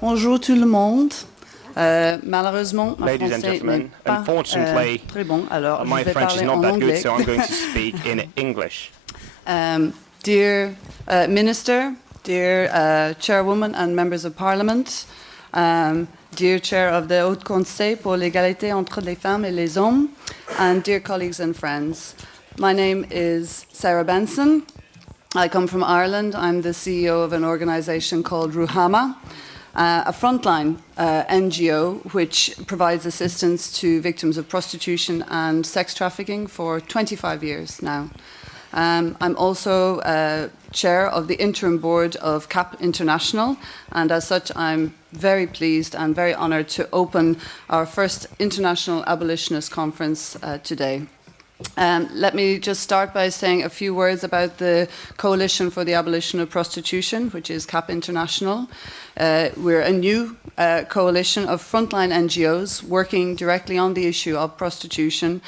Bonjour tout le monde. Malheureusement, ma Ladies and français n'est gentlemen, pas unfortunately, très bon, alors je my vais French is parler not en that good, anglais. so I'm going to speak in English. Dear Minister, dear Chairwoman and members of Parliament, dear Chair of the Haut Conseil pour l'égalité entre les femmes et les hommes, and dear colleagues and friends. My name is Sarah Benson. I come from Ireland. I'm the CEO of an organisation called Ruhama, a frontline NGO which provides assistance to victims of prostitution and sex trafficking for 25 years now. I'm also chair of the interim board of CAP International, and as such I'm very pleased and very honoured to open our first International Abolitionist Conference today. Let me just start by saying a few words about the Coalition for the Abolition of Prostitution, which is CAP International. We're a new coalition of frontline NGOs working directly on the issue of prostitution,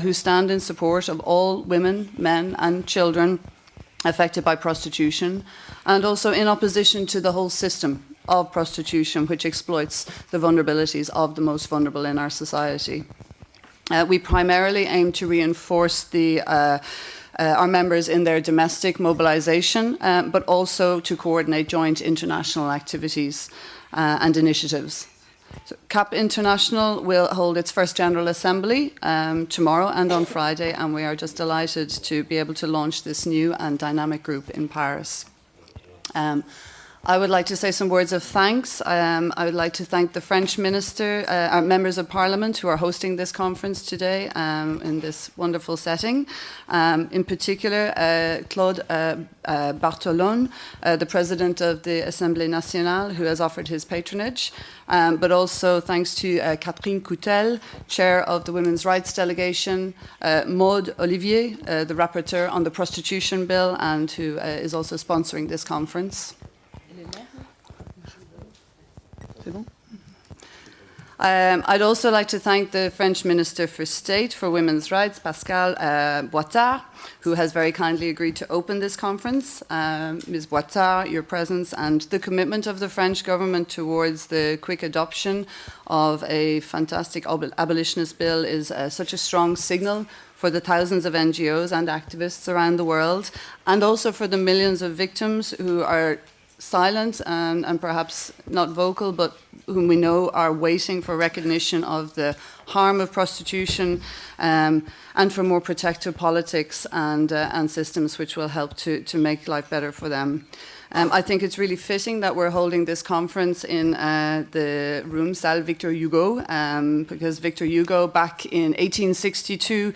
who stand in support of all women, men and children affected by prostitution, and also in opposition to the whole system of prostitution, which exploits the vulnerabilities of the most vulnerable in our society. We primarily aim to reinforce our members in their domestic mobilisation, but also to coordinate joint international activities and initiatives. So CAP International will hold its first General Assembly tomorrow and on Friday, and we are just delighted to be able to launch this new and dynamic group in Paris. I would like to say some words of thanks. I would like to thank the French Minister, our members of Parliament who are hosting this conference today in this wonderful setting. In particular, Claude Bartolone, the President of the Assemblée Nationale, who has offered his patronage. But also thanks to Catherine Coutel, Chair of the Women's Rights Delegation, Maude Olivier, the Rapporteur on the Prostitution Bill, and who is also sponsoring this conference. I'd also like to thank the French Minister for State for Women's Rights, Pascal Boitard, who has very kindly agreed to open this conference. Ms. Boitard, your presence and the commitment of the French government towards the quick adoption of a fantastic abolitionist bill is such a strong signal for the thousands of NGOs and activists around the world, and also for the millions of victims who are silent and perhaps not vocal, but whom we know are waiting for recognition of the harm of prostitution and for more protective politics and systems which will help to make life better for them. I think it's really fitting that we're holding this conference in the room, Salle Victor Hugo, because Victor Hugo back in 1862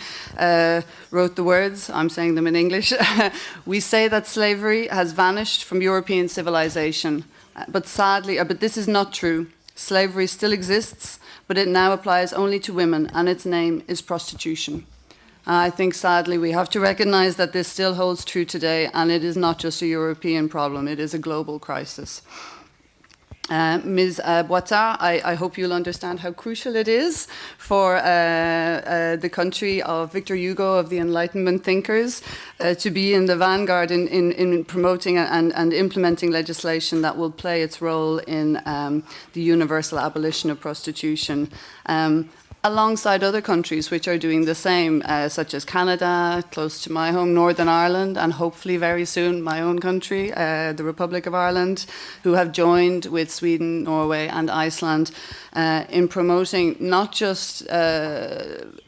wrote the words, I'm saying them in English, "We say that slavery has vanished from European civilization, but sadly, but this is not true. Slavery still exists, but it now applies only to women, and its name is prostitution." I think, sadly, we have to recognise that this still holds true today, and it is not just a European problem, it is a global crisis. Ms. Boitard, I hope you'll understand how crucial it is for the country of Victor Hugo, of the Enlightenment thinkers, to be in the vanguard in promoting and implementing legislation that will play its role in the universal abolition of prostitution. Alongside other countries which are doing the same, such as Canada, close to my home, Northern Ireland, and hopefully very soon my own country, the Republic of Ireland, who have joined with Sweden, Norway and Iceland in promoting not just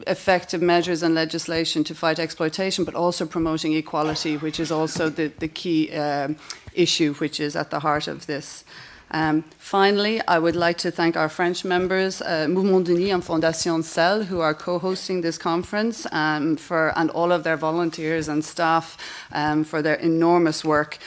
effective measures and legislation to fight exploitation, but also promoting equality, which is also the key issue which is at the heart of this. Finally, I would like to thank our French members, Mouvement Denis and Fondation Celle, who are co-hosting this conference, and all of their volunteers and staff for their enormous work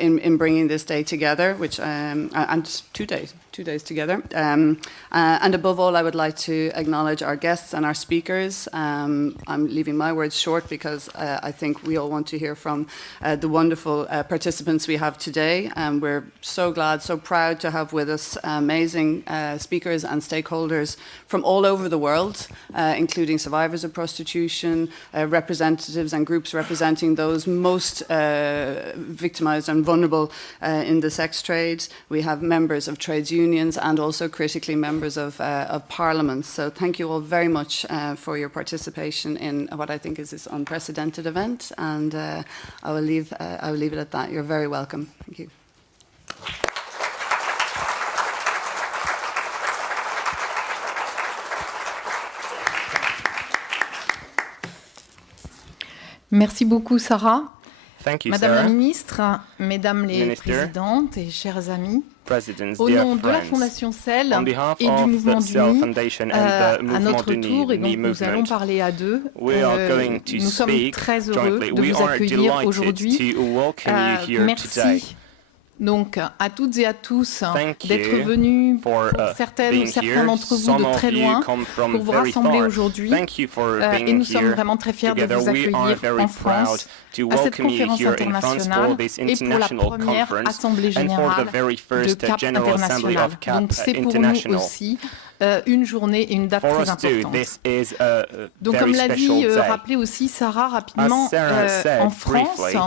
in bringing this day together, which and 2 days, 2 days together. And above all, I would like to acknowledge our guests and our speakers. I'm leaving my words short because I think we all want to hear from the wonderful participants we have today. We're so glad, so proud to have with us amazing speakers and stakeholders from all over the world, including survivors of prostitution, representatives and groups representing those most victimized and vulnerable in the sex trade. We have members of trades unions and also critically members of parliament. So thank you all very much for your participation in what I think is this unprecedented event. And I will leave it at that. You're very welcome. Thank you. Merci beaucoup, Sarah. Thank you, Madame la Sarah. ministre, Mesdames les Minister, présidentes et chers amis, Presidents, au dear nom de la friends, Fondation CEL on behalf et du of mouvement the Cell d'UNI, Foundation and the à Mouvement notre du tour, et Nid donc nous allons movement, parler à deux. we are going to Nous sommes speak très heureux jointly. de We vous are accueillir delighted aujourd'hui. to welcome you here today. Merci donc à toutes et à tous Thank d'être you venus for pour certaines ou being certains here. d'entre vous Some de of très you loin come from pour vous very rassembler far. aujourd'hui. Thank you for Et being nous sommes here vraiment très fiers de together. vous We are accueillir very en proud France to à cette welcome you conférence here in France internationale for this et pour la international première conference assemblée and for the générale very de first CAP General Assembly international. of CAP Donc c'est pour nous International. aussi une journée et une date For très us too, importante. this is a Donc very comme l'a special dit, day. rappelé aussi Sarah rapidement, As Sarah said en France, briefly,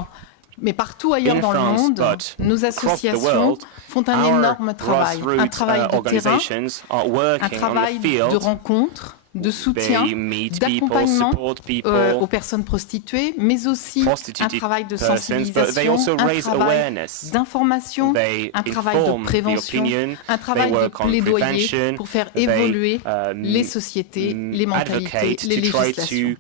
mais partout ailleurs in dans le France, monde, but nos across the associations world, font un our énorme travail, un grassroots travail de terrain, organizations are un working travail on the de field. rencontre, de soutien, They meet people, d'accompagnement support people, aux personnes prostituées, mais aussi un prostituted travail de persons, but they sensibilisation, also un raise travail awareness. d'information, They un travail inform de the prévention, opinion, un travail they de work on plaidoyer prevention, pour faire they, évoluer les sociétés, les advocate mentalités, les to try législations. to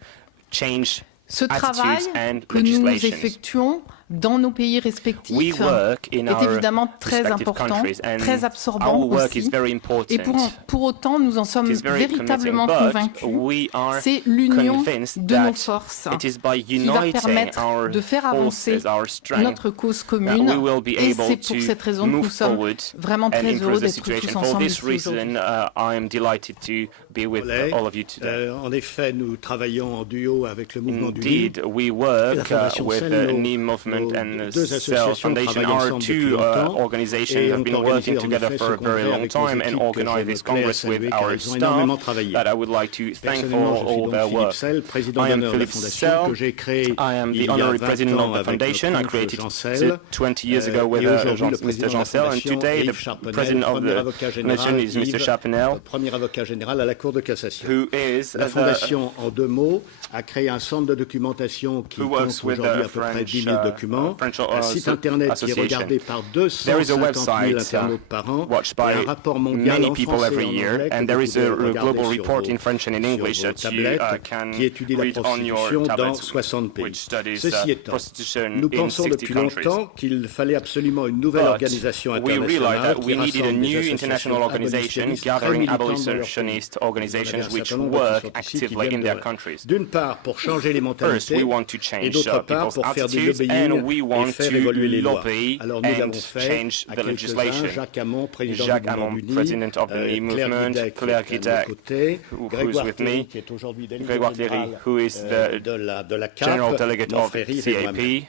change Ce travail attitudes and que nous legislations. effectuons dans nos pays We respectifs work in est our évidemment très respective important, countries, and très absorbant our work is aussi. very Et important. pour autant, nous en sommes It is very véritablement committing, but convaincus. we are C'est l'union convinced de nos that forces it is by qui va uniting permettre our de faire avancer forces, our strength, notre cause that commune. we will be Et able c'est pour to cette raison que nous move sommes forward vraiment and très heureux improve the d'être situation. tous For ensemble this ici aujourd'hui. reason, I am delighted to be with all of you today. En effet, nous travaillons en duo avec le mouvement du Nid. Indeed, we work Fondation with CEL, the nos- NIM movement nos and deux Cell associations Foundation. travaillent Our ensemble two depuis longtemps organizations et have ont been organisé working en together effet for ce a very congrès long avec nos time and équipes que organized je this me plais à congress with saluer car our elles ont énormément staff travaillé. that I would like to thank for Personnellement, je suis all donc their Philippe work. Sell, président I am d'honneur de la Philippe Fondation, Sell. que j'ai créé I am il the y a honorary 20 president ans of the avec foundation. I notre created Jean it Sell. 20 years ago with Et aujourd'hui, le Mr. président de Jean la Sell, and Fondation, today Yves the Charpenel, president of premier the avocat foundation général, is Mr. Yves, Charpenel, premier avocat général à la Cour de cassation. who is La the Fondation, en deux mots, a créé un centre de documentation qui who compte works with aujourd'hui the à peu près French, 10 000 documents, French un site internet qui est association. regardé par There is a 250 000 website internautes par an, watched et by un rapport mondial many en people français et every en year, anglais que and vous there is pouvez a regarder global sur report vos- in French and in English sur vos that you tablettes, can qui étudie la read on your prostitution dans tablets, 60 pays. which studies Ceci étant, prostitution nous in pensons 60 depuis countries. longtemps qu'il fallait absolument une nouvelle But organisation we realized internationale that qui we needed a rassemble des new associations international organization abolitionnistes très gathering militantes dans leur pays. abolitionist Vous en avez organizations un which certain nombre qui work sont ici, qui actively viennent in de their là. countries. D'une part, pour changer les First, mentalités, we want to et change d'autre part, people's pour faire du attitudes, lobbying and we et want faire to évoluer les lois. lobby Alors nous and avons fait change à the quelques-uns, legislation. Jacques Hamon, président Jacques du mouvement Hamon, du Nid, president of the Nid Claire movement, Guidec, Claire qui est à Guidec, nos côtés, who's Grégoire with Théry, me, qui est aujourd'hui délégué Grégoire Théry, général who is the de la CAP, general delegate mon of frère Yves et moi-même. CAP,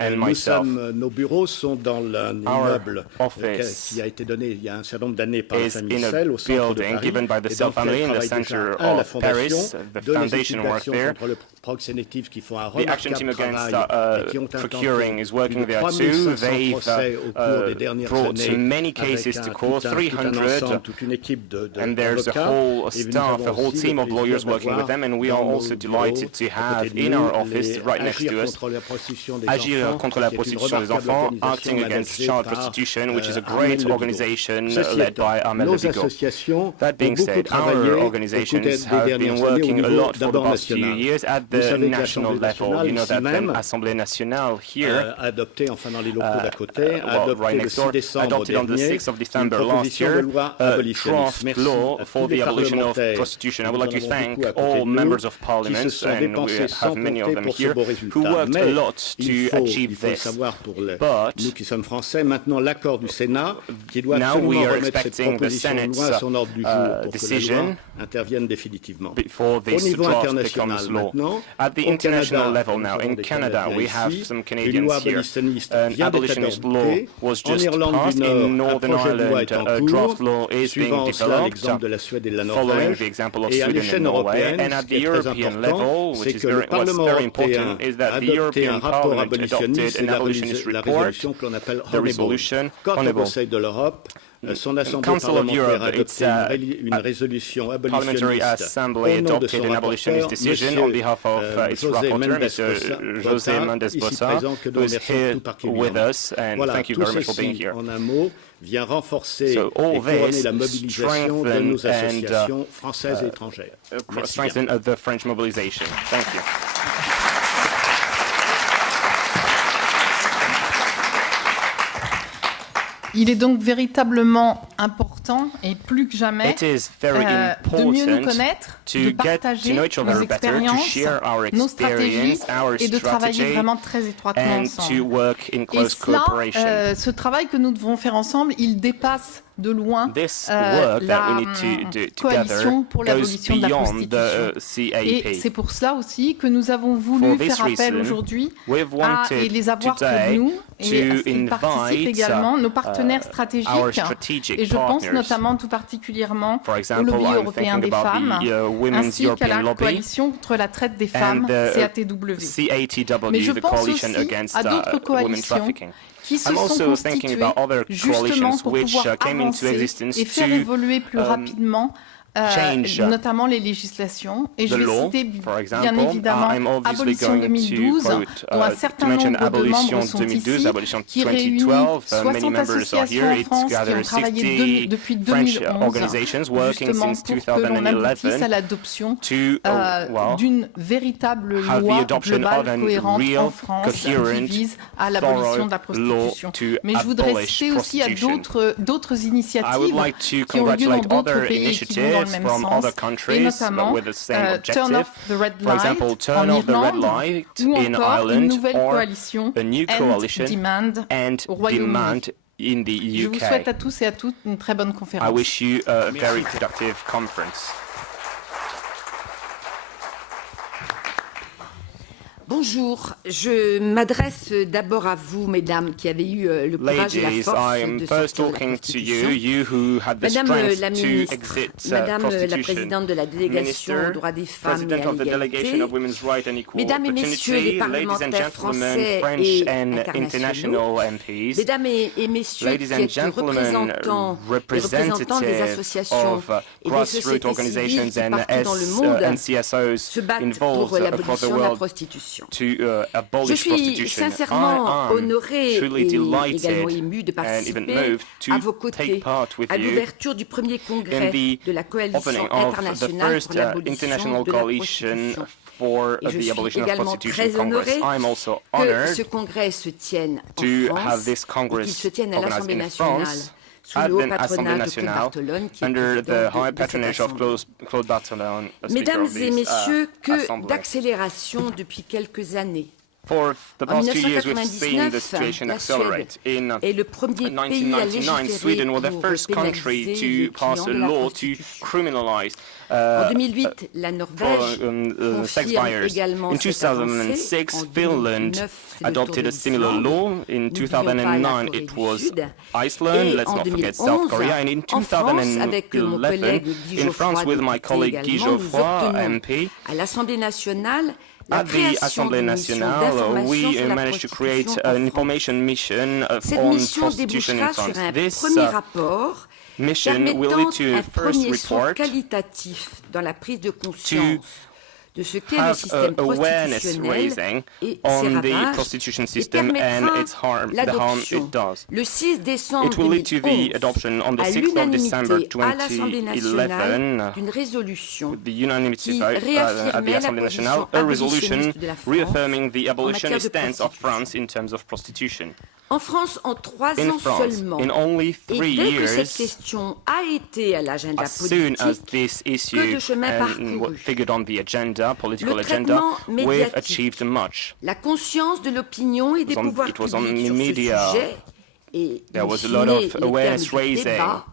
and Nous myself. nos bureaux sont dans un Our immeuble office qui a été donné il y a un certain nombre d'années par la is famille in a Sell au centre de building Paris. given by the Et Sell donc, family in the travaille center déjà, la of fondation, Paris. The deux, les foundation équipes work d'action there. contre le proxénétisme qui font un The Action Team remarquable Against travail et qui ont intenté Procuring is working plus de there 3500 too. They've procès au cours des dernières brought années many avec cases to court, tout un 300, ensemble, toute une équipe and there's a d'avocats. whole Et nous staff, a avons whole aussi team le of lawyers plaisir working with them, and we are d'avoir also dans nos delighted to bureaux, à have côté de in nous, our office, right next Agir to us, contre la prostitution des Agir enfants, contre la qui est une prostitution des remarquable enfants, organisation Acting Against managée Child par, Prostitution, which is a Armel great Lebigot. organization Ceci led étant, by Armel nos Lebigot. associations That being ont beaucoup said, travaillé our au cours organizations des have been dernières années working au a niveau lot for the d'abord past few national. years at Vous the savez que national l'Assemblée level. nationale, You know ici that même, the Assemblée nationale here, adopté enfin dans les locaux d'à côté, right adopté le next 6 door, décembre adopted on the dernier, 6th of une December last proposition de year, loi a abolitionniste. draft Merci law à for tous the les abolition of parlementaires. prostitution. I Nous would like en to avons thank beaucoup à côté all de nous, members of qui se parliament, sont and we dépensés sans have many of compter them pour ce here, beau who résultat. worked a Mais lot il to faut achieve le this. savoir pour But nous qui sommes français, maintenant l'accord du Sénat qui doit now absolument we are remettre cette expecting the proposition de loi à Senate's son ordre du jour pour que la loi decision intervienne définitivement. before Au this niveau draft international becomes law. maintenant, At the au international Canada, level nous now, avons in des Canada, Canadiens we have ici, some une Canadians loi here. abolitionniste An vient d'être abolitionist law adoptée. was En just Irlande passed. du In Nord, un Northern projet de loi Ireland, est en a cours, draft law is being suivant cela developed, l'exemple de la Suède et de la following Norvège. the example of Et à Sweden and l'échelle Norway. européenne, And at ce the qui est très European important, level, c'est which is que le what's Parlement very européen important, is a that the adopté un European rapport Parliament abolitionniste adopted et an abolitionist la report, résolution que l'on appelle the Honorable. resolution, Quant au Honorable. Conseil de l'Europe, son assemblée Council of parlementaire Europe, a it's adopté une résolution Parliamentary abolitionniste Assembly au nom de adopted son an rapporteur, abolitionist decision on behalf of its José rapporteur, Mendes Mr. José Mendes ici Bossa, présent, que who nous is remercions here tout particulièrement. with us, and Voilà, thank you tout very much for being ceci, here. en un mot, vient renforcer So all et couronner this la mobilisation de strengthen nos and, associations françaises et étrangères. Merci bien. Strengthen the French mobilization. Thank you. Il est donc véritablement important et plus que jamais It is very de mieux nous important connaître, to de get partager to know each nos other better, to expériences, share our nos stratégies experience, our et de travailler strategy, vraiment très étroitement and ensemble. to work in Et close cela, cooperation. ce travail que nous devons faire ensemble, il dépasse de loin This work that we need to do together coalition pour goes l'abolition de la beyond the prostitution. Et CAP. c'est pour cela aussi que nous avons voulu For this faire appel reason, aujourd'hui we've à wanted et les avoir today près de nous et à ce to qu'ils participent invite, également nos partenaires our stratégiques. strategic Et je pense partners. notamment tout particulièrement For au example, lobby I'm européen thinking des about femmes, the Women's ainsi qu'à European la Lobby coalition contre la traite des femmes, and CATW. CATW, Mais je the pense coalition aussi against à d'autres women coalitions trafficking. qui se I'm sont also thinking constituées about other justement coalitions pour which pouvoir came into avancer existence et faire to évoluer plus rapidement change notamment les législations. Et je the vais law. citer For example, bien évidemment I'm obviously Abolition going 2012, to dont un quote, certain to mention nombre de Abolition membres sont 2012, ici, Abolition qui réunit 2012. Many 60 members are associations here. en It's France qui ont gathered travaillé 60 depuis French 2011, organizations working justement since pour que l'on aboutisse à 2011 l'adoption to d'une véritable have the loi adoption of globale a cohérente real, en France qui coherent, vise à l'abolition de la thorough law prostitution. to Mais je voudrais abolish citer aussi à prostitution. d'autres I would initiatives like to qui ont eu lieu dans congratulate d'autres other pays et qui vont dans le initiatives même from sens, other et countries notamment with the same Turn objective. Off the Red For example, Light Turn en Off the Red Irlande, Light ou in encore une Ireland, nouvelle or coalition, a new End coalition, Demand and au Royaume-Uni. Demand in the Je vous souhaite UK. à tous et à toutes une très bonne I conférence. wish you a very productive conference. Bonjour, je m'adresse d'abord à vous, mesdames, qui avez eu le courage et la Ladies, force I am de first sortir de la talking to prostitution. you who had the Madame strength la to ministre, exit Madame la prostitution. présidente de la délégation aux Minister, droits des femmes et President à of the Delegation l'égalité, of Women's Rights and Equal Mesdames et Messieurs les Opportunity, ladies and parlementaires gentlemen, français French et and internationaux, international MPs, Mesdames et Messieurs ladies qui and êtes gentlemen, représentants des associations of et des grassroots sociétés civiles organizations qui and partout dans le monde NCSOs se battent involved pour across the l'abolition de la world prostitution. to Je abolish suis prostitution. sincèrement I am honorée truly et delighted également émue de and even participer moved to à vos côtés take part with à you l'ouverture du premier congrès in the de la coalition opening of the internationale first pour l'abolition international de la coalition prostitution. for Et je the suis abolition of également prostitution très Congress. honorée I'm also que honored ce congrès se tienne en to have France this et qu'il Congress se tienne à organized l'Assemblée in nationale France sous at le haut the Assemblée patronage de Claude nationale Bartolone, qui est under the président high de cette patronage of Assemblée. Claude Bartolone, a speaker Mesdames of et this Messieurs, que Assembly. d'accélération depuis quelques années. For the En past 2 years, we've seen the 1999, situation la accelerate. In est le premier pays à 1999, légiférer Sweden was the pour first country pénaliser les to pass a clients de la law to prostitution. criminalize En 2008, la Norvège sex confirme buyers. également In cette avancée. 2006, En Finland 2009, c'est le adopted tour a de similar l'Islande. law. In N'oublions pas la 2009, Corée it du was Sud. Iceland. Et Let's en not forget 2011, South Korea. And in en France, avec mon 2011, collègue Guy in France, Geoffroy, with my député colleague Guy également, nous Geoffroy, obtenons MP, à l'Assemblée nationale la at the création Assembly d'une mission Nationale, d'information we sur la managed to create prostitution an en France. information mission Cette on mission prostitution in débouchera France. sur un This premier rapport mission will permettant lead to un a first premier saut report qualitatif dans la prise de conscience de ce qu'est le have système awareness prostitutionnel raising et on ses the ravages, prostitution et system and permettra its harm, the harm l'adoption it does. le 6 décembre It will lead to the 2011 adoption on the à 6th of December l'unanimité à l'Assemblée nationale 2011 d'une résolution with the unanimity qui vote at the réaffirmait la Assembly Nationale, position a resolution abolitionniste de la France reaffirming the en matière abolitionist de stance of prostitution. France in terms of prostitution. En France, en 3 In ans France, seulement, in only et 3 dès que cette years, question a été à l'agenda as soon as politique, this que de issue chemin parcouru. figured on the agenda, political Le agenda, traitement we've médiatique, achieved much. la conscience de l'opinion et des pouvoirs it was on publics the sur media. ce sujet, et There in was a fine, lot of les termes awareness du raising. débat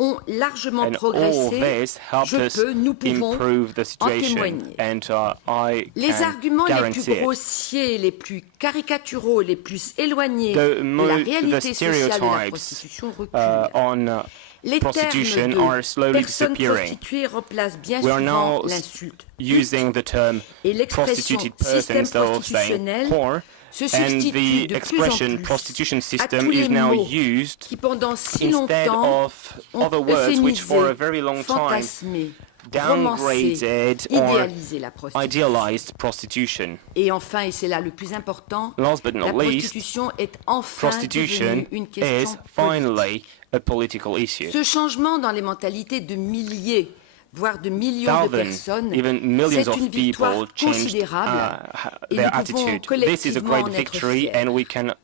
ont largement And all progressé. this helped us Nous pouvons improve the en situation, témoigner. and I Les can arguments les guarantee plus it. grossiers, les plus caricaturaux, les plus éloignés The de la réalité the sociale de la stereotypes prostitution reculent. on Les prostitution termes are de slowly personnes disappearing. prostituées remplacent bien We are souvent now l'insulte. using the term Et l'expression prostituted système person instead of saying prostitutionnel whore, se and substitue the de plus en expression plus prostitution à system tous les is now mots used qui pendant si instead longtemps of ont other words which for a euphémisé, very long time fantasmé, romancé, downgraded or idéalisé la prostitution. idealized prostitution. Et enfin, et c'est là le plus important, Last but la not least, prostitution est enfin prostitution devenue une is question politique. finally a political issue. Ce changement dans les mentalités de milliers, voire de millions de Thousands, personnes, even millions c'est of une people victoire changed considérable et their nous pouvons attitude. This is a collectivement great en être victory, fiers. and we can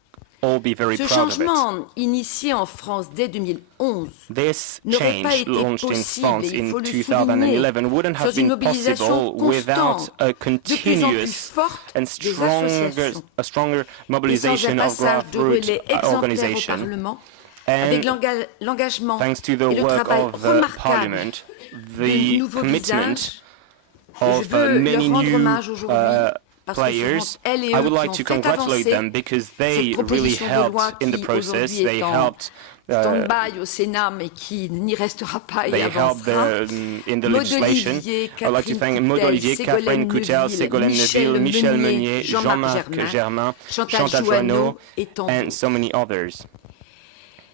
all be very Ce proud of it. changement, initié en France dès 2011, This n'aurait pas change été launched in possible, France et il in faut le 2011 wouldn't sans have une been mobilisation possible without constante, a de plus en plus continuous forte and des associations, stronger et sans mobilization un of passage de grassroots relais exemplaire au organization. Parlement, avec And l'engagement thanks to the et le work travail of the remarquable Parliament, de the nouveaux commitment visages, of je veux many leur rendre new hommage aujourd'hui, parce que ce players, sont elles et I eux would qui like ont to fait congratulate avancer them because they cette really proposition de loi helped in the qui process. aujourd'hui They est en helped. stand-by au Sénat, mais qui n'y restera pas et They helped avancera. in the Maud legislation. Olivier, I'd like to thank Maud Olivier, Catherine Coutel, Ségolène Neuville, Michel Meunier, Jean-Marc Germain, Chantal Chantal Joanneau Joanneau, et tant and d'autres. so many others.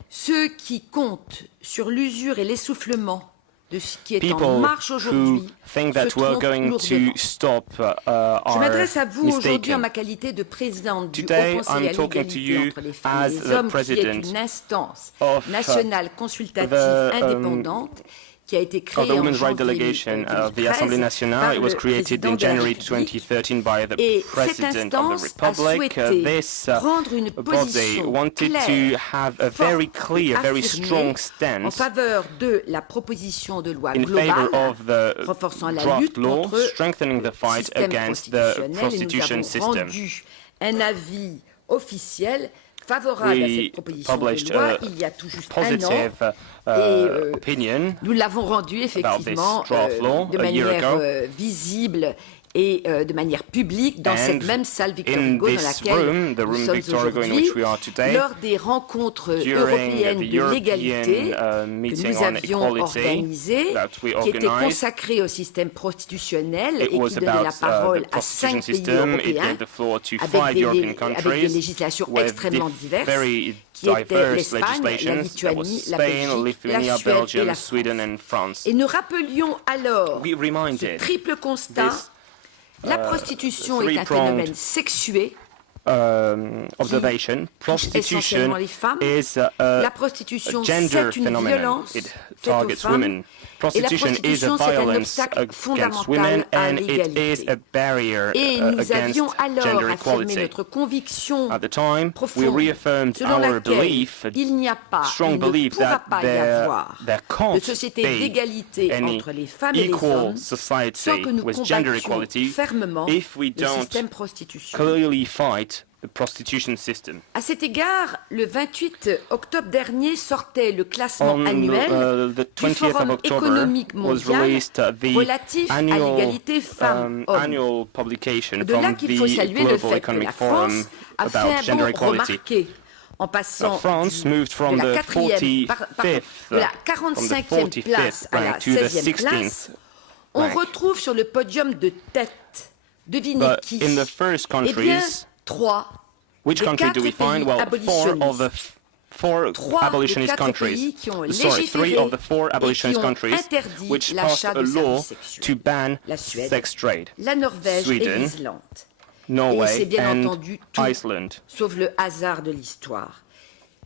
Ceux qui comptent sur l'usure et l'essoufflement de ce qui est en People marche who aujourd'hui think se that we're trompent going lourdement. to stop Je are m'adresse à vous aujourd'hui en mistaken. ma qualité de présidente du Today, Haut Conseil I'm à talking to l'égalité you entre les femmes et as les the hommes, qui est president une instance of, nationale consultative the, indépendante qui a été of créée the en Women's Rights janvier Delegation of the 2013 Assembly Nationale. par It was le created président in de la January République. 2013 by the Et cette President of the instance a Republic. souhaité This prendre une body position wanted claire, to have a very forte, clear, very affirmée strong en stance faveur de la proposition de loi in favor globale of the renforçant la draft lutte law, contre strengthening the fight système against the prostitutionnel, prostitution et nous avons system. rendu un avis officiel favorable à We cette proposition published de loi a il y a tout juste un an. positive opinion Nous l'avons rendu effectivement draft law de a year manière ago. Visible et de manière publique dans cette And même salle Victor in Hugo dans this laquelle room, the nous room sommes Victor Hugo in aujourd'hui, which we are today, lors des rencontres during européennes the de l'égalité European que meeting nous on avions equality organisées, that we qui était organized. consacrée au système prostitutionnel It et was qui donnait la about parole the à 5 prostitution pays system. It européens gave the floor to avec 5 des, European avec des countries législations with extrêmement diverses, very qui étaient diverse l'Espagne, la legislations. That was Lituanie, la Spain, Belgique, la Lithuania, Suède et Belgium, la Sweden France. and France. Et nous rappelions alors We ce reminded triple constat. this La prostitution est un three-pronged phénomène sexué. observation. Prostitution essentiellement les femmes. is La prostitution, gender c'est une phenomenon. violence It faite aux targets femmes. women. Et la Prostitution is a prostitution, c'est un violence obstacle against fondamental women à and it is l'égalité. a barrier Et nous against avions alors gender affirmé equality. notre conviction At the time, we profonde, reaffirmed selon our laquelle belief, il n'y a pas, strong il ne belief pourra that pas y avoir there de can't société be d'égalité any entre les femmes et les equal hommes society sans que nous with gender combattions equality fermement if we le don't système prostitution. clearly fight the prostitution system. À cet égard, le 28 octobre dernier sortait le classement On annuel the du 20th of Forum October économique was mondial released the relatif à l'égalité femmes-hommes. annual publication De là from qu'il faut the saluer le Global fait que Economic la Forum France a fait about un gender bond equality. remarqué en passant France moved from de la the 45e 45th de la from the 45e place 45th à la rank to the 16e place. 16th On rank. retrouve sur le podium de tête, devinez But qui? in the first Eh bien, countries, 3 which des country do we 4 pays find? Well, 4 of the 4 abolitionist countries, three of the 4 abolitionist countries which passed a law to ban sex trade. La Norvège et Sweden, l'Islande. Et Norway c'est bien and entendu tout, Iceland. sauf le hasard de l'histoire.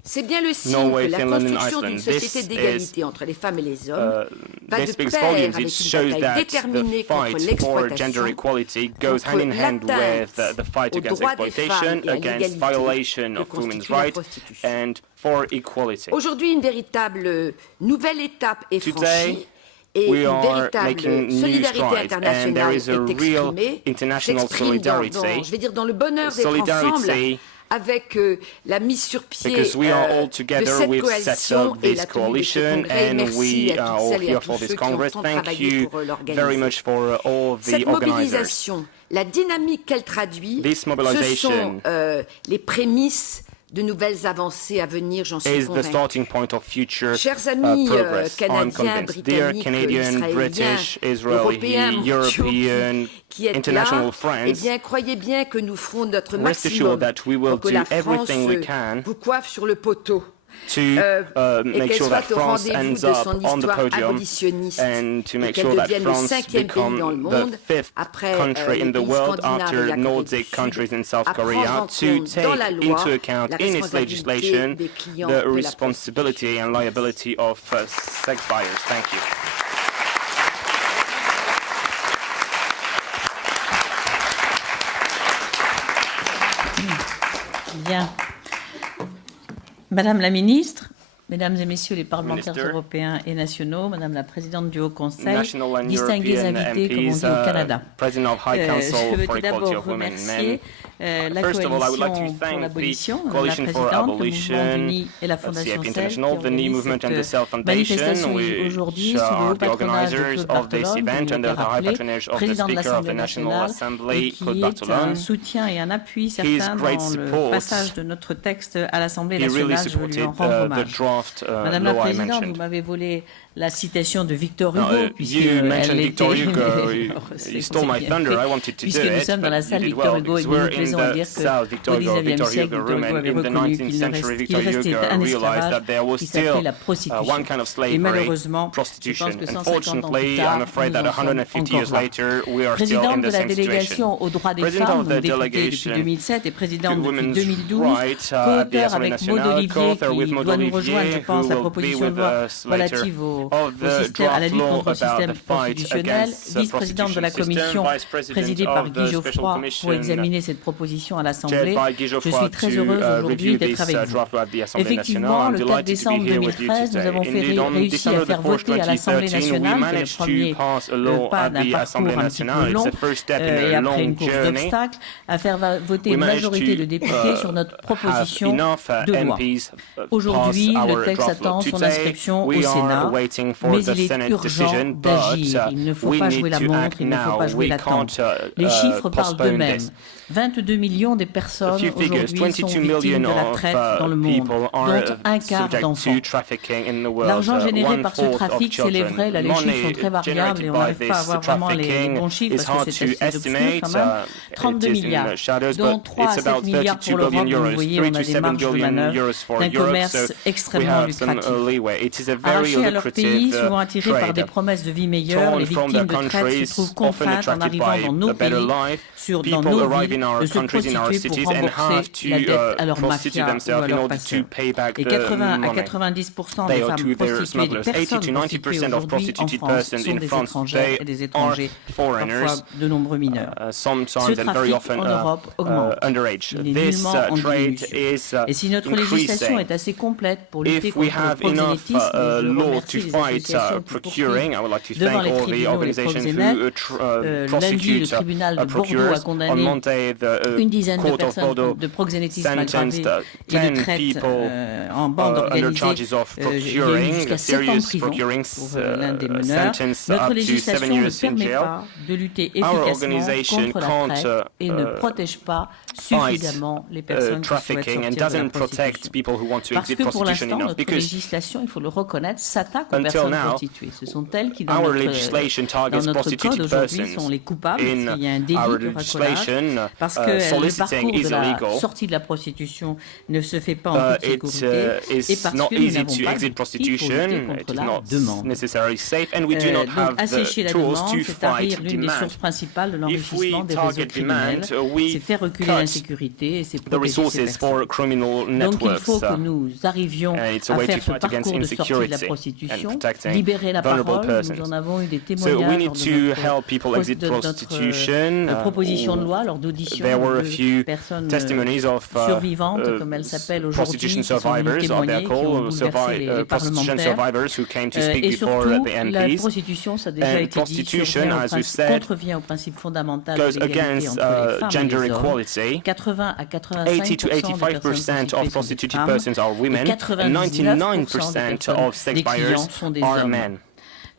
C'est bien le signe Norway, que la Finland and construction d'une Iceland. société This d'égalité is, entre les femmes et les hommes va de This speaks pair volumes. avec It une shows bataille that déterminée the contre fight for gender l'exploitation, equality goes contre hand in hand with l'atteinte the fight aux against droits des exploitation, femmes et à against l'égalité violation que of women's constitue la rights, prostitution. and for equality. Aujourd'hui, une véritable nouvelle étape est Today, franchie et we une are véritable making new solidarité strides, and internationale there is a est real exprimée, international s'exprime dans, solidarity. je vais dire, dans le bonheur d'être Solidarity, ensemble avec la mise sur pied because we are all de together, cette we've set coalition up et this la tenue de ce coalition, congrès. and Merci we à are toutes all celles et à here tous for ceux this qui ont Congress. tant Thank travaillé you pour l'organiser. very much for all the Cette organizers. mobilisation, la dynamique qu'elle traduit, This ce mobilization sont les prémices de nouvelles avancées à venir, j'en suis is the convaincue. starting point of future Chers amis progress. I'm canadiens, convinced. Dear britanniques, Canadian, israéliens, British, Israeli, européens, European, qui êtes international là, friends, eh bien, croyez bien que nous ferons notre rest assured maximum that we will pour que do la France everything we can vous coiffe sur le poteau. to et make qu'elle sure that soit au France rendez-vous ends de up son on the histoire podium abolitionniste and to et make qu'elle sure that devienne le France 5e pays dans le become monde the 5th après country in les the pays world scandinaves et after la Corée du Nordic Sud, countries in South à prendre Korea en to compte dans la take loi into account la in its legislation des clients the de la responsibility and liability of sex buyers. Thank you. Bien. Madame la ministre, Mesdames et Messieurs les parlementaires Minister, européens et nationaux, Madame la présidente du Haut Conseil, National and distingués European invités, comme on MPs, dit au Canada. President of High Council Je veux for tout Equality d'abord of Women and remercier Men. la First of all, I would like to coalition pour thank l'abolition, the la Coalition for présidente, le mouvement Abolition, uni et la CIEP Fondation CEL, International, the Knee Movement and the Cell Foundation, manifestation which aujourd'hui sous le are haut the patronage de organizers Claude of this Bartolone, event comme il under a the high rappelé, patronage of the président de Speaker of the l'Assemblée National nationale, et Assembly, qui Claude est un Bartolone. soutien et un appui certain great dans le support. passage de notre texte à l'Assemblée He really nationale. Je veux lui en supported rendre the hommage. draft Madame la law I Présidente, vous mentioned. m'avez volé la citation de Victor Hugo, You puisqu'elle mentioned Victor était... Hugo. C'est You stole my bien thunder. fait. I wanted to Puisque do nous it, sommes dans but la you salle did Victor well, Hugo et because nous we're nous in plaisons à the dire salle qu'au Victor XIXe siècle, Hugo Victor room, Hugo and avait in the reconnu 19th qu'il century Victor restait Hugo un realized esclavage that there was qui s'appelait still la one prostitution. kind of Et slavery, malheureusement, je prostitution. pense que 150 ans plus Unfortunately, tard, I'm afraid nous that en sommes 150 years encore là. later, we are still in Présidente the de la same situation. délégation aux droits des President femmes, of the donc députée depuis delegation 2007 et présidente depuis Women's 2012, Rights at the co-auteur Assemblée avec Maud nationale, Olivier, co-author with qui Maud doit nous rejoindre, je Olivier, pense, who la will be proposition de with loi us later, relative of the à la draft lutte law contre le système about the fight constitutionnel, against the vice-présidente de la prostitution commission system, vice-president présidée par of Guy the Geoffroy special pour commission examiner cette proposition à chaired l'Assemblée. by Guy Je Geoffroy suis très to heureuse aujourd'hui review d'être this avec vous. draft law at the Assembly Effectivement, Nationale. I'm le 4 delighted to be décembre here with you 2013, nous today. avons Indeed, on réussi à December the faire 4th, voter à l'Assemblée 2013, we nationale, managed qui est le to pass a premier law pas at d'un the parcours Assembly un petit peu Nationale. It's long, the first step in et a après une long course journey. d'obstacles, à faire voter We une managed majorité to de députés sur notre proposition have enough de loi. MPs Aujourd'hui, pass le our texte draft law. attend son Today, inscription au we are Sénat, waiting for mais the il est Senate urgent decision, but d'agir. Il ne faut we pas need jouer la to montre, act il ne faut now. pas jouer We l'attente. can't Les chiffres parlent postpone d'eux-mêmes. this. 22 millions de A personnes few figures, aujourd'hui sont 22 victimes million de la of traite dans le monde, people are dont un quart subject d'enfants. to trafficking in the world. L'argent généré par ce 1/4 of trafic children. s'élèverait, là les chiffres sont très Money variables et on generated by n'arrive pas à this avoir vraiment les trafficking bons chiffres is parce hard que to c'est assez obscur estimate. quand même. 32 It is in milliards, the shadows, dont but 3 à it's 7 about milliards 32 pour l'Europe. billion Donc vous euros, voyez, 3 on to a des 7 marges de billion manœuvre euros for d'un Europe, commerce so we extrêmement have some lucratif. leeway. It is a very Arrachés à leur pays, lucrative souvent attirés par des trade. promesses de vie meilleure, Torn les from victimes their de traite countries, se trouvent often contraintes en attracted arrivant by dans nos a better pays, life. dans People nos arrive villes, in our de se countries, in our prostituer cities, pour and rembourser have la dette à to leur prostitute mafia ou themselves à in leur order passeur. to pay back Et the 80 à money 90% des they owe femmes to their prostituées, des smugglers. 80 personnes to prostituées 90% of aujourd'hui en prostituted France persons sont in des France étrangères today et des are étrangers, foreigners, parfois de nombreux mineurs. sometimes Ce and very trafic often en Europe augmente. underage. Il est This nullement en trade diminution. is Et si notre législation increasing. est assez complète pour lutter If we contre le have enough proxénétisme, je law remercie to les fight associations qui procuring, I would like to poursuivent devant thank les all the tribunaux les organizations proxénètes. who Lundi, le prosecute tribunal de Bordeaux a procurers. On condamné Monday, the une dizaine de court of personnes Bordeaux de proxénétisme aggravé sentenced et de 10 traite people en bande under organisée. charges of Il y a eu procuring, jusqu'à 7 ans de serious prison procuring, pour l'un des meneurs. sentenced Notre up to législation 7 ne years in permet jail. pas de lutter Our efficacement organization contre la can't traite et ne protège pas suffisamment les personnes qui souhaitent trafficking and sortir de la doesn't protect prostitution. people who want to Parce exit que pour prostitution l'instant, enough notre because législation, il faut le reconnaître, s'attaque aux until personnes now, prostituées. Ce sont elles qui, dans our notre legislation code targets prostituted aujourd'hui, persons. sont les coupables. In Il y a un délit our de racolage legislation, parce que le soliciting parcours is de la illegal. sortie de la prostitution ne se fait pas en toute sécurité et It's parce not que nous easy n'avons to pas exit d'outils pour prostitution. lutter It contre is la not demande. necessarily safe, and we do not Donc, have assécher the la tools demande, to c'est tarir fight l'une des demand. sources principales de If l'enrichissement we des réseaux target criminels. demand, we C'est faire reculer cut l'insécurité et c'est the protéger ces resources for personnes. criminal Donc il networks. faut que nous arrivions and it's a à way faire to ce fight against parcours de sortie de la insecurity and prostitution, protecting libérer la vulnerable parole. persons. Nous en avons eu des So we témoignages need lors de to help people exit de notre prostitution. proposition de loi, lors d'audition There were a de few personnes testimonies of survivantes, comme elles s'appellent aujourd'hui, prostitution qui sont venues survivors, or témoigner, they're qui ont called, bouleversé les prostitution parlementaires. survivors who came to speak Et before surtout, the la MPs. prostitution, ça a déjà And été dit, prostitution, as we said, contrevient au principe fondamental de goes l'égalité against entre les femmes gender et les hommes. equality. 80 à 80 to 85% 85% of prostituted des persons are women, and 99% of sex buyers sont des are hommes. men.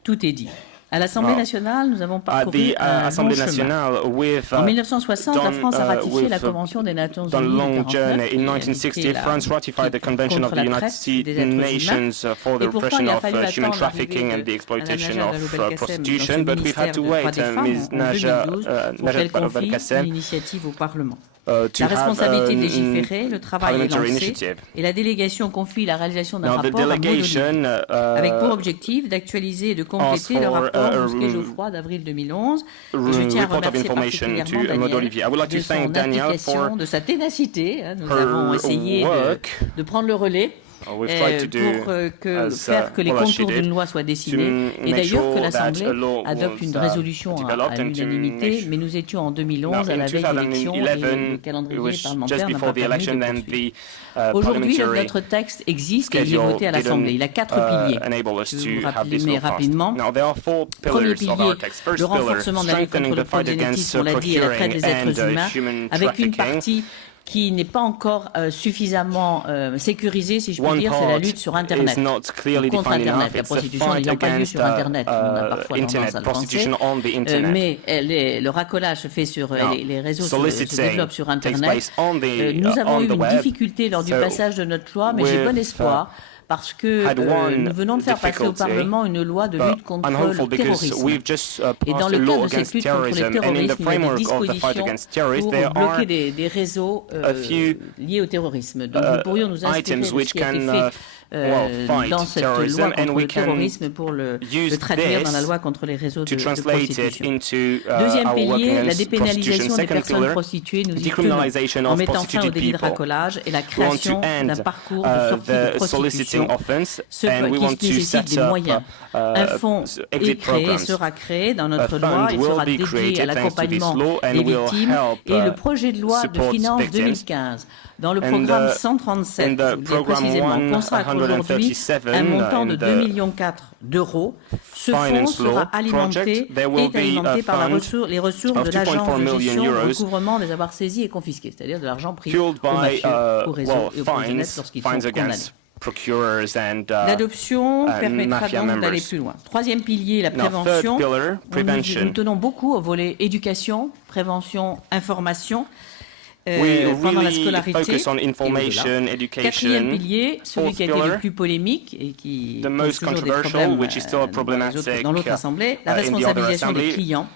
Tout est dit. À l'Assemblée nationale, nous avons At parcouru the un long Assemblée chemin. nationale, we've En 1960, la France a ratifié la we've Convention des Nations done a Unies long de journey. 49, In qui 1960, indiquait France ratified the Convention of contre the la traite United des êtres humains. Nations for the Et pourtant, il repression a of fallu human attendre trafficking l'arrivée and the exploitation Naja of Vallaud-Belkacem prostitution, dans ce but we've had to ministère wait, des Droits des Ms. Femmes en Naja 2012 pour qu'elle confie Vallaud-Belkacem, l'initiative au Parlement. to La responsabilité de have légiférer, le travail est parliamentary lancé initiative. et la délégation confie la réalisation d'un Now, the rapport à delegation Maud avec pour objectif d'actualiser et de compléter le for, rapport Bousquet-Geoffroy d'avril 2011. Et je tiens à report of remercier information particulièrement to Maud Daniel Olivier. I would like to de thank son Daniel implication, for de sa ténacité. Nous her avons essayé work. de prendre le relais. We've tried to do Pour as, faire que les well as she contours did, d'une loi soient dessinés to et make d'ailleurs que sure that l'Assemblée a law adopte une was, résolution developed à and to l'unanimité, make- mais nous étions en Now, 2011 à in la veille de l'élection et le 2011, it calendrier was just parlementaire n'a before pas the permis election, de then poursuivre. the Aujourd'hui, parliamentary notre texte existe et il est schedule voté à l'Assemblée. Il a 4 piliers. enable us Je vais to vous have rappeler, this mais law passed. rapidement. Now, there are 4 Premier pillars of pilier, our text. First le pillar, renforcement de la lutte contre strengthening le the fight against proxénétisme, on l'a dit, et la traite des êtres procuring humain, and human avec une trafficking. partie qui n'est pas encore suffisamment sécurisée, si je puis One dire, c'est la part lutte sur is Internet. not clearly Contre defined Internet, enough. la It's the prostitution fight n'ayant pas lieu against sur Internet, on a parfois tendance internet à le penser. prostitution on the internet. Mais le racolage se fait sur Now, les réseaux se soliciting développent sur takes Internet. place on the, Nous avons on eu the une web. difficulté lors du So, passage de notre loi, mais j'ai bon we've, espoir. Parce que had one nous venons de faire passer au difficulty, Parlement une loi de but lutte contre I'm hopeful le because terrorisme. we've just Et dans passed le a cadre law de cette against lutte contre le terrorism, and in the terrorisme, il y a des framework of the fight dispositions against terrorism, pour there are bloquer des réseaux a few, liés au terrorisme. Donc nous pourrions nous inspirer items de ce which qui a été can, fait fight dans cette terrorism, loi and contre we le can terrorisme pour le traduire dans la loi contre les réseaux to de translate it prostitution. into Deuxième our work pilier, la against dépénalisation prostitution. des Second personnes pillar, prostituées. Nous y decriminalization tenons en of mettant fin au prostituted délit de people. racolage et la We want to création d'un end parcours de sortie de the soliciting prostitution. offense, Ce and we want qui to nécessite set des up moyens. Un fonds exit est créé, programs. sera créé dans notre A loi. fund Il will sera be dédié created à thanks to this l'accompagnement law and des will victimes. help, Et le projet de loi de support finances victims. 2015, dans le And, programme in 137, the je vous le dis program précisément, consacre aujourd'hui 137, un montant de in the 2,4 millions d'euros. Ce fonds finance law sera alimenté, project, there will be alimenté a par fund les ressources of de l'agence 2.4 de million gestion de euros recouvrement des avoirs saisis et confisqués, c'est-à-dire de l'argent pris fueled aux by mafieux, aux réseaux et aux proxénètes lorsqu'ils sont fines condamnés. against procurers and L'adoption permettra mafia donc d'aller members. plus loin. Troisième pilier, la Now, third prévention. pillar, prevention. Nous tenons beaucoup au volet éducation, prévention, information. We pendant la really scolarité. focus on et information, au-delà. education. Quatrième pilier, celui Fourth qui a été le pillar, plus polémique et qui the pose most toujours des controversial, problèmes which is still dans l'autre assemblée, la in the other responsabilisation des assembly, clients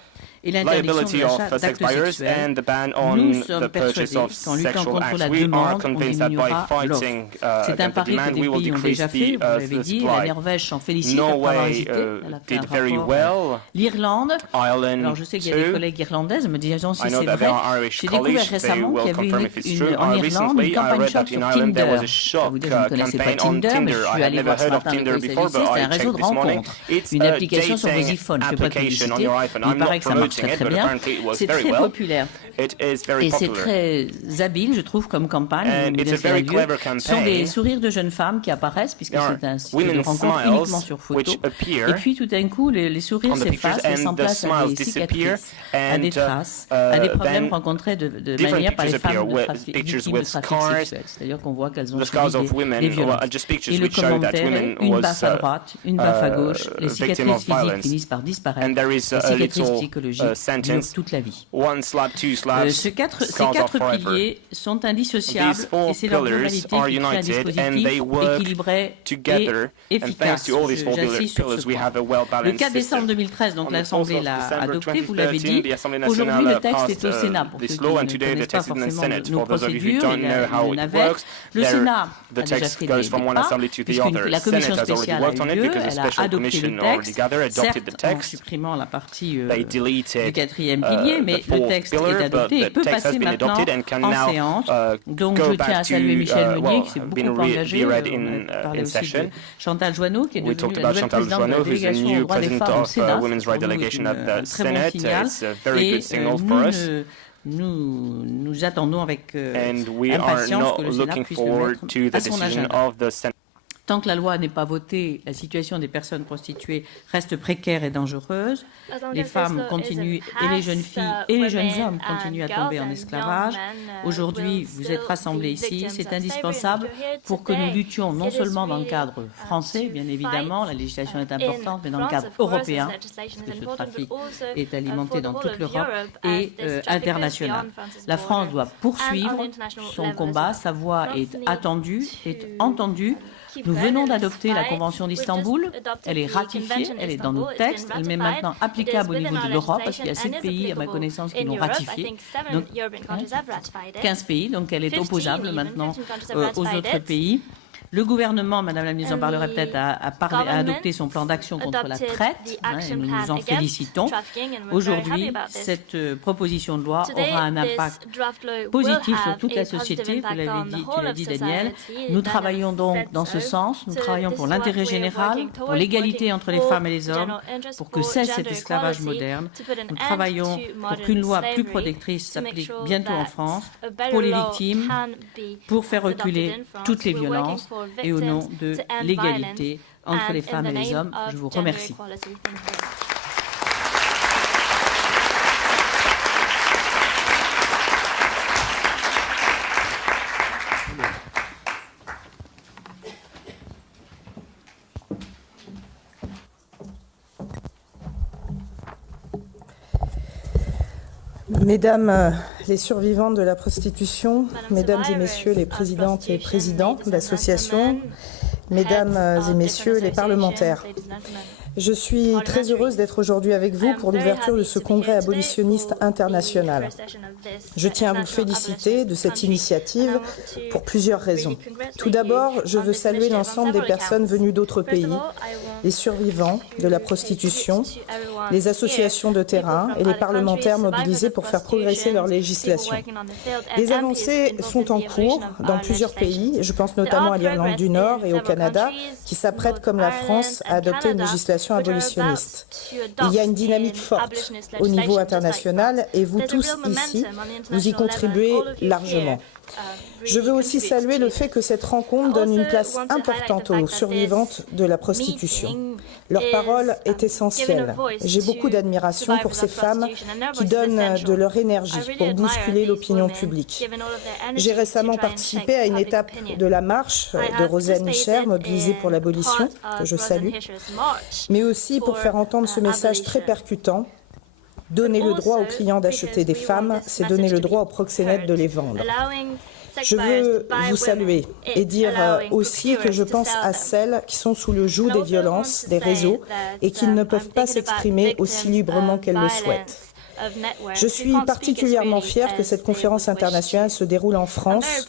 et l'interdiction de liability of l'achat sex d'actes buyers sexuels. and the ban Nous on sommes the purchase persuadés of qu'en luttant sexual contre acts. la We are demande, on convinced that by diminuera fighting l'offre. C'est un against the pari que demand, des we will pays ont decrease déjà fait, vous l'avez the dit. La supply. Norvège s'en félicite après avoir Norway hésité. Elle a fait did un very rapport. well. L'Irlande, Ireland alors je sais qu'il y a des too. collègues irlandaises, me disant si I know c'est that vrai. there are Irish J'ai découvert colleagues, they récemment will qu'il y avait confirm if it's true. en Irlande Recently, une I campagne read choc that sur in Ireland there Tinder. was a Je shock vous dire, je ne connaissais pas campaign on Tinder, mais Tinder. je I suis had allée never voir ce heard of matin de Tinder quoi il before, but s'agissait. C'est I un réseau checked de this morning. rencontres, It's une a application sur vos dating iPhones. Je ne fais pas de application on publicité, your iPhone. mais il I'm paraît not que ça marche promoting très it, très but bien. apparently it was C'est very très well. populaire. It is very Et c'est popular. très habile, je trouve, comme campagne. And bien it's a sûr, very lieu. clever Ce sont des campaign. sourires de jeunes femmes qui apparaissent, puisque There are c'est un site de women's rencontre smiles uniquement sur photo. which appear Et puis tout d'un coup, les sourires on the pictures s'effacent, laissant and the place à smiles des disappear cicatrices, à des and traces, à des problèmes then rencontrés de different manière par les pictures appear femmes with pictures victimes de with trafic scars, sexuel. C'est-à-dire qu'on voit qu'elles ont the scars subi of women, des violences. just pictures Et le which show that commentaire women est une was baffe à droite, une baffe à gauche, les victim cicatrices of physiques violence. finissent par disparaître, And there les is a cicatrices little psychologiques dure sentence, toute la vie. one slap, two slaps, Ces quatre forever. piliers sont indissociables These four et c'est leur pillars globalité are qui crée un united and they dispositif work équilibré together. et And thanks efficace. to all these four J'insiste sur pillars, ce we point. have a Le well-balanced 4 décembre system. 2013, donc On the l'Assemblée 4th of l'a December adopté, vous l'avez 2013, dit. the Assembly Aujourd'hui, Nationale le texte est au passed, Sénat pour ceux this qui law, and ne today the connaissent pas text is in the forcément Senate. nos For those of you who procédures don't et know how la it navette. works, Le Sénat the a déjà text fait goes des from one pas, assembly to the puisque other. la commission Senate has already spéciale worked on a it eu lieu, because a elle a special adopté le commission already texte, gathered, adopted certes the en text. supprimant la partie They du deleted quatrième pilier, mais the le fourth texte est pillar, but adopté et the peut text has passer been maintenant adopted and can en now séance. Donc go je tiens à back saluer to, Michel Meunier well, qui s'est been beaucoup engagé. reread On a parlé in aussi session. de Chantal Joanneau qui est We devenue talked la about nouvelle Chantal présidente de la Joanneau, who's the délégation aux new droits des president femmes au of Sénat. Women's Rights Delegation at the Un très bon Senate. signal. It's a very Et good signal for us. nous attendons avec And we are impatience not que le Sénat looking puisse le forward mettre to the à son decision agenda. of the Senate. Tant que la loi n'est pas votée, la situation des personnes prostituées reste précaire et dangereuse. Les femmes continuent, et les jeunes filles et les jeunes hommes continuent à tomber en esclavage. Aujourd'hui, vous êtes rassemblés ici, c'est indispensable pour que nous luttions non seulement dans le cadre français, bien évidemment, la législation est importante, mais dans le cadre européen, parce que ce trafic est alimenté dans toute l'Europe, et international. La France doit poursuivre son combat, sa voix est attendue, est entendue. Nous venons d'adopter la Convention d'Istanbul, elle est ratifiée, elle est dans nos textes, elle est maintenant applicable au niveau de l'Europe, parce qu'il y a 7 pays, à ma connaissance, qui l'ont ratifiée, donc 15 pays, donc elle est opposable maintenant aux autres pays. Le gouvernement, Madame la ministre en parlerait peut-être, a adopté son plan d'action contre la traite, et nous nous en félicitons. Aujourd'hui, cette proposition de loi aura un impact positif sur toute la société, vous l'avez dit, tu l'as dit Daniel. Nous travaillons donc dans ce sens, nous travaillons pour l'intérêt général, pour l'égalité entre les femmes et les hommes, pour que cesse cet esclavage moderne. Nous travaillons pour qu'une loi plus protectrice s'applique bientôt en France, pour les victimes, pour faire reculer toutes les violences, et au nom de l'égalité entre les femmes et les hommes. Je vous remercie. Mesdames les survivantes de la prostitution, Mesdames et Messieurs les présidentes et présidents d'associations, Mesdames et Messieurs les parlementaires, je suis très heureuse d'être aujourd'hui avec vous pour l'ouverture de ce congrès abolitionniste international. Je tiens à vous féliciter de cette initiative pour plusieurs raisons. Tout d'abord, je veux saluer l'ensemble des personnes venues d'autres pays, les survivants de la prostitution, les associations de terrain et les parlementaires mobilisés pour faire progresser leur législation. Les avancées sont en cours dans plusieurs pays, je pense notamment à l'Irlande du Nord et au Canada, qui s'apprêtent, comme la France, à adopter une législation abolitionniste. Il y a une dynamique forte au niveau international et vous tous ici, vous y contribuez largement. Je veux aussi saluer le fait que cette rencontre donne une place importante aux survivantes de la prostitution. Leur parole est essentielle. J'ai beaucoup d'admiration pour ces femmes qui donnent de leur énergie pour bousculer l'opinion publique. J'ai récemment participé à une étape de la marche de Rosanne Micher, mobilisée pour l'abolition, que je salue, mais aussi pour faire entendre ce message très percutant. Donner le droit aux clients d'acheter des femmes, c'est donner le droit aux proxénètes de les vendre. Je veux vous saluer et dire aussi que je pense à celles qui sont sous le joug des violences, des réseaux, et qui ne peuvent pas s'exprimer aussi librement qu'elles le souhaitent. Je suis particulièrement fière que cette conférence internationale se déroule en France.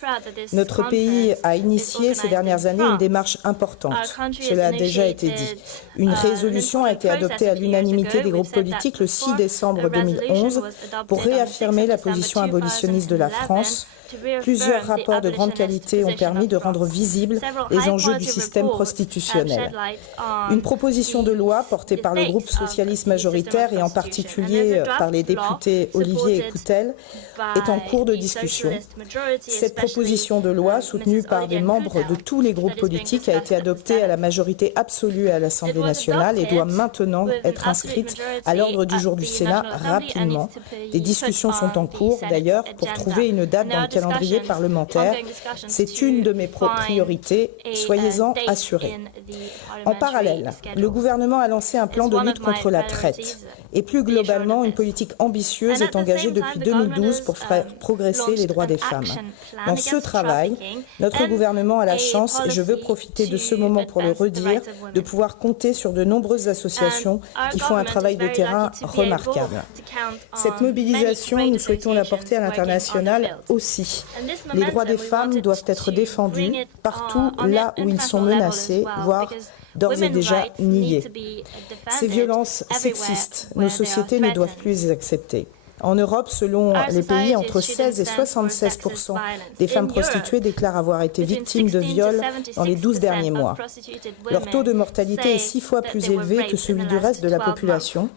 Notre pays a initié ces dernières années une démarche importante. Cela a déjà été dit. Une résolution a été adoptée à l'unanimité des groupes politiques le 6 décembre 2011 pour réaffirmer la position abolitionniste de la France. Plusieurs rapports de grande qualité ont permis de rendre visibles les enjeux du système prostitutionnel. Une proposition de loi portée par le groupe socialiste majoritaire et en particulier par les députés Olivier et Coutel est en cours de discussion. Cette proposition de loi, soutenue par des membres de tous les groupes politiques, a été adoptée à la majorité absolue à l'Assemblée nationale et doit maintenant être inscrite à l'ordre du jour du Sénat rapidement. Des discussions sont en cours d'ailleurs pour trouver une date dans le calendrier parlementaire. C'est une de mes priorités, soyez-en assurés. En parallèle, le gouvernement a lancé un plan de lutte contre la traite. Et plus globalement, une politique ambitieuse est engagée depuis 2012 pour faire progresser les droits des femmes. Dans ce travail, notre gouvernement a la chance, et je veux profiter de ce moment pour le redire, de pouvoir compter sur de nombreuses associations qui font un travail de terrain remarquable. Cette mobilisation, nous souhaitons la porter à l'international aussi. Les droits des femmes doivent être défendus partout là où ils sont menacés, voire d'ores et déjà niés. Ces violences sexistes, nos sociétés ne doivent plus les accepter. En Europe, selon les pays, entre 16 et 76% des femmes prostituées déclarent avoir été victimes de viols dans les 12 derniers mois. Leur taux de mortalité est 6 fois plus élevé que celui du reste de la population.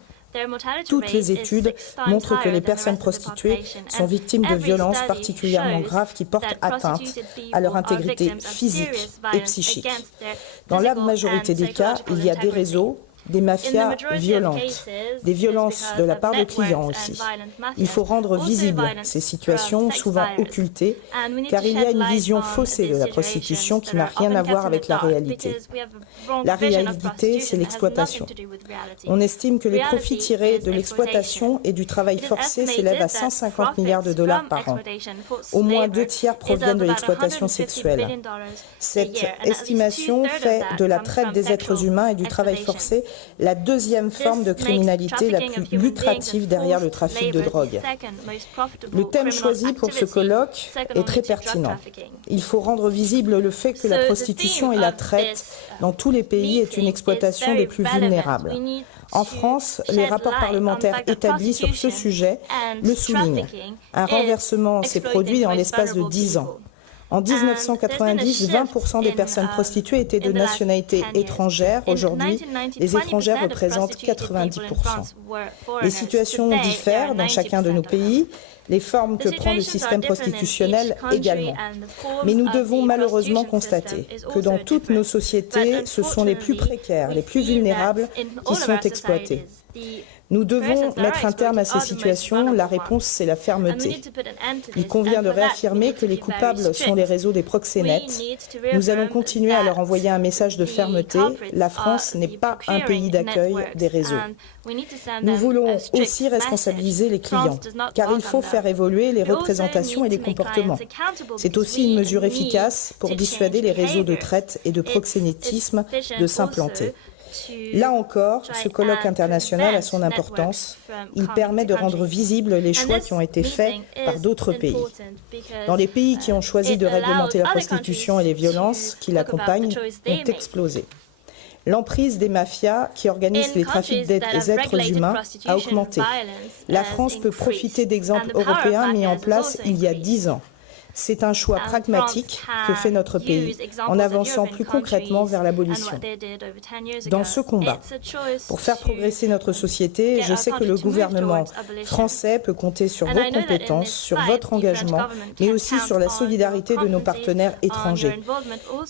Toutes les études montrent que les personnes prostituées sont victimes de violences particulièrement graves qui portent atteinte à leur intégrité physique et psychique. Dans la majorité des cas, il y a des réseaux, des mafias violentes, des violences de la part de clients aussi. Il faut rendre visibles ces situations, souvent occultées, car il y a une vision faussée de la prostitution qui n'a rien à voir avec la réalité. La réalité, c'est l'exploitation. On estime que les profits tirés de l'exploitation et du travail forcé s'élèvent à 150 milliards de dollars par an. Au moins 2 tiers proviennent de l'exploitation sexuelle. Cette estimation fait de la traite des êtres humains et du travail forcé la deuxième forme de criminalité la plus lucrative derrière le trafic de drogue. Le thème choisi pour ce colloque est très pertinent. Il faut rendre visible le fait que la prostitution et la traite dans tous les pays est une exploitation des plus vulnérables. En France, les rapports parlementaires établis sur ce sujet le soulignent. Un renversement s'est produit en l'espace de 10 ans. En 1990, 20% des personnes prostituées étaient de nationalité étrangère. Aujourd'hui, les étrangères représentent 90%. Les situations diffèrent dans chacun de nos pays, les formes que prend le système prostitutionnel également. Mais nous devons malheureusement constater que dans toutes nos sociétés, ce sont les plus précaires, les plus vulnérables qui sont exploités. Nous devons mettre un terme à ces situations. La réponse, c'est la fermeté. Il convient de réaffirmer que les coupables sont les réseaux des proxénètes. Nous allons continuer à leur envoyer un message de fermeté. La France n'est pas un pays d'accueil des réseaux. Nous voulons aussi responsabiliser les clients, car il faut faire évoluer les représentations et les comportements. C'est aussi une mesure efficace pour dissuader les réseaux de traite et de proxénétisme de s'implanter. Là encore, ce colloque international a son importance. Il permet de rendre visibles les choix qui ont été faits par d'autres pays. Dans les pays qui ont choisi de réglementer la prostitution et les violences qui l'accompagnent ont explosé. L'emprise des mafias qui organisent les trafics des êtres humains a augmenté. La France peut profiter d'exemples européens mis en place il y a 10 ans. C'est un choix pragmatique que fait notre pays, en avançant plus concrètement vers l'abolition. Dans ce combat, pour faire progresser notre société, je sais que le gouvernement français peut compter sur vos compétences, sur votre engagement, mais aussi sur la solidarité de nos partenaires étrangers.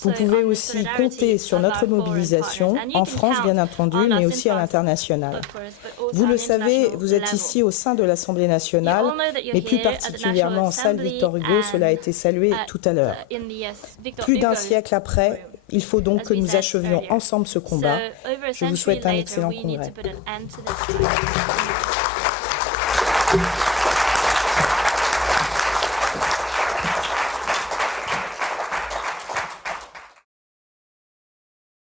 Vous pouvez aussi compter sur notre mobilisation, en France bien entendu, mais aussi à l'international. Vous le savez, vous êtes ici au sein de l'Assemblée nationale, mais plus particulièrement en salle Victor Hugo, cela a été salué tout à l'heure. Plus d'un siècle après, il faut donc que nous achevions ensemble ce combat. Je vous souhaite un excellent congrès.